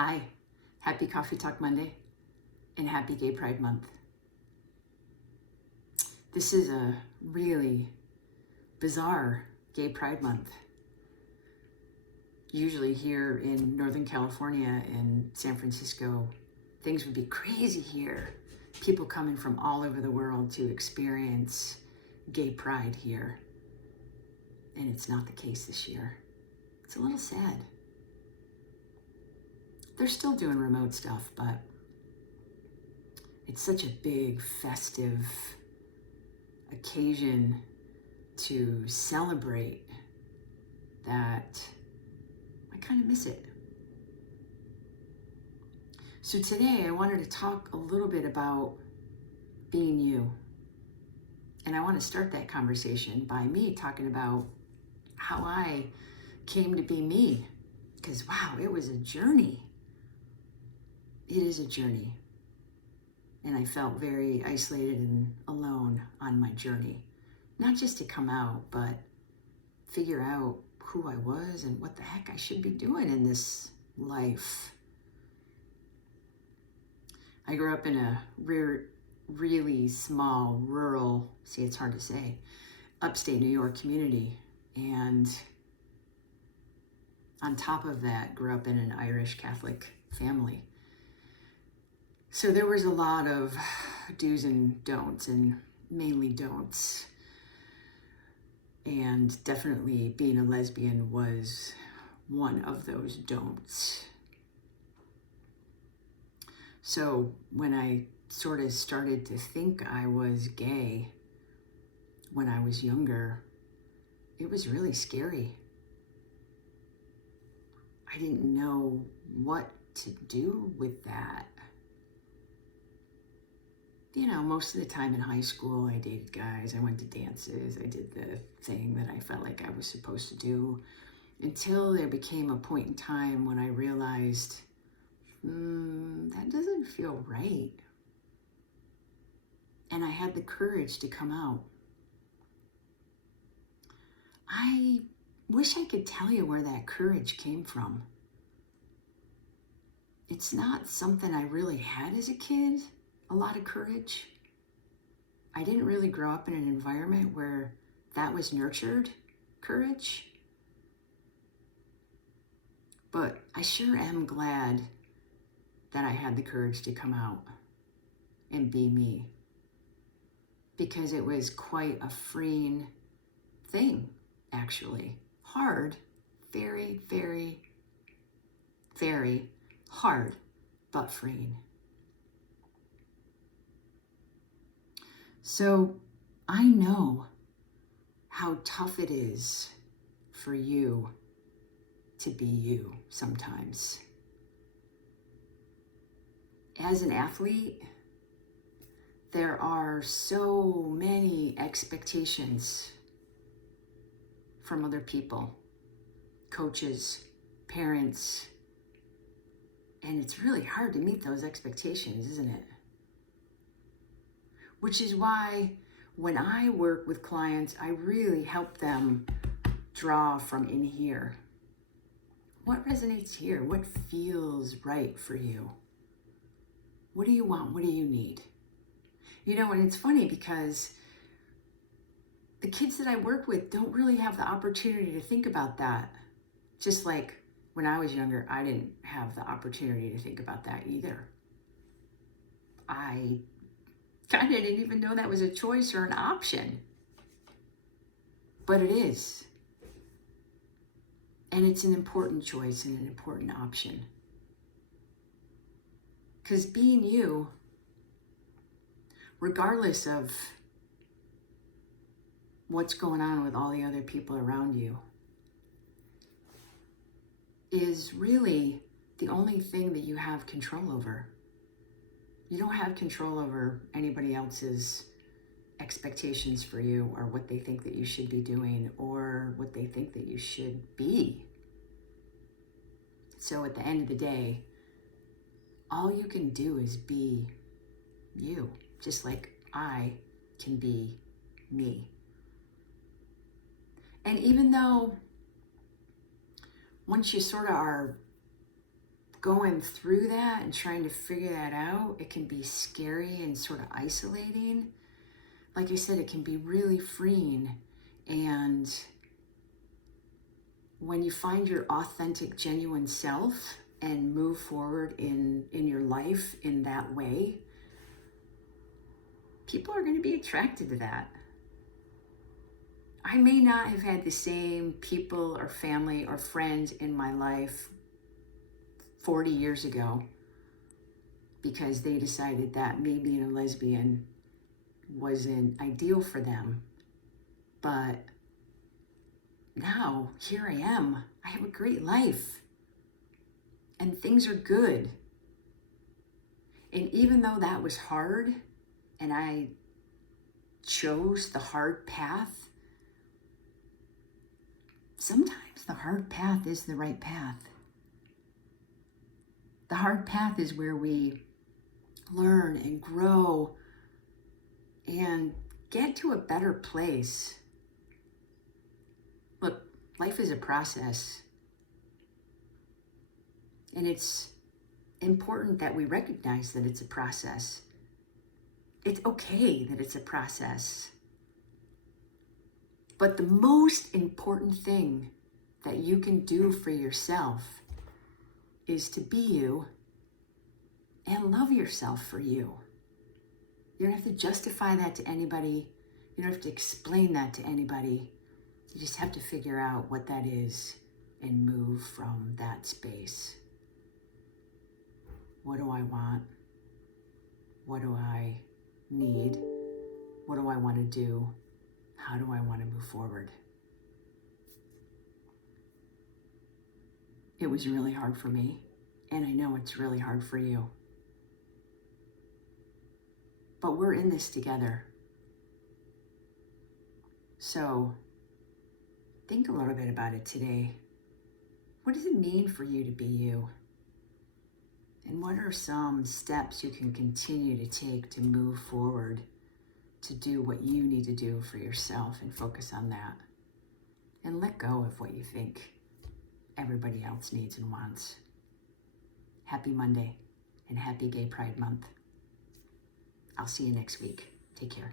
Hi, happy Coffee Talk Monday and happy Gay Pride Month. This is a really bizarre Gay Pride Month. Usually here in Northern California and San Francisco, things would be crazy here. People coming from all over the world to experience Gay Pride here. And it's not the case this year. It's a little sad. They're still doing remote stuff, but it's such a big, festive occasion to celebrate that I kind of miss it. So today I wanted to talk a little bit about being you. And I want to start that conversation by me talking about how I came to be me. Because wow, it was a journey. It is a journey. And I felt very isolated and alone on my journey. Not just to come out, but figure out who I was and what the heck I should be doing in this life. I grew up in a really small, rural, it's hard to say, upstate New York community. And on top of that, grew up in an Irish Catholic family. So there was a lot of do's and don'ts, and mainly don'ts. And definitely being a lesbian was one of those don'ts. So when I sort of started to think I was gay when I was younger, it was really scary. I didn't know what to do with that. You know, most of the time in high school, I dated guys, I went to dances, I did the thing that I felt like I was supposed to do, until there became a point in time when I realized, that doesn't feel right. And I had the courage to come out. I wish I could tell you where that courage came from. It's not something I really had as a kid. A lot of courage. I didn't really grow up in an environment where that was nurtured, courage. But I sure am glad that I had the courage to come out and be me, because it was quite a freeing thing, actually. Hard, very, very, very hard, but freeing. So I know how tough it is for you to be you sometimes. As an athlete, there are so many expectations from other people, coaches, parents, and it's really hard to meet those expectations, isn't it? Which is why when I work with clients, I really help them draw from in here. What resonates here? What feels right for you? What do you want? What do you need? You know, and it's funny because the kids that I work with don't really have the opportunity to think about that. Just like when I was younger, I didn't have the opportunity to think about that either. I kind of didn't even know that was a choice or an option. But it is. And it's an important choice and an important option. Because being you, regardless of what's going on with all the other people around you, is really the only thing that you have control over. You don't have control over anybody else's expectations for you, or what they think that you should be doing, or what they think that you should be. So at the end of the day, all you can do is be you, just like I can be me. And even though once you sort of are going through that and trying to figure that out, it can be scary and sort of isolating. Like I said, it can be really freeing. And when you find your authentic, genuine self and move forward in your life in that way, people are going to be attracted to that. I may not have had the same people or family or friends in my life 40 years ago because they decided that me being a lesbian wasn't ideal for them. But now, here I am. I have a great life. And things are good. And even though that was hard, and I chose the hard path, sometimes the hard path is the right path. The hard path is where we learn and grow and get to a better place. Look, life is a process. And it's important that we recognize that it's a process. It's okay that it's a process. But the most important thing that you can do for yourself is to be you and love yourself for you. You don't have to justify that to anybody. You don't have to explain that to anybody. You just have to figure out what that is and move from that space. What do I want? What do I need? What do I want to do? How do I want to move forward? It was really hard for me, and I know it's really hard for you. But we're in this together. So think a little bit about it today. What does it mean for you to be you? And what are some steps you can continue to take to move forward, to do what you need to do for yourself and focus on that? And let go of what you think everybody else needs and wants. Happy Monday and happy Gay Pride Month. I'll see you next week. Take care.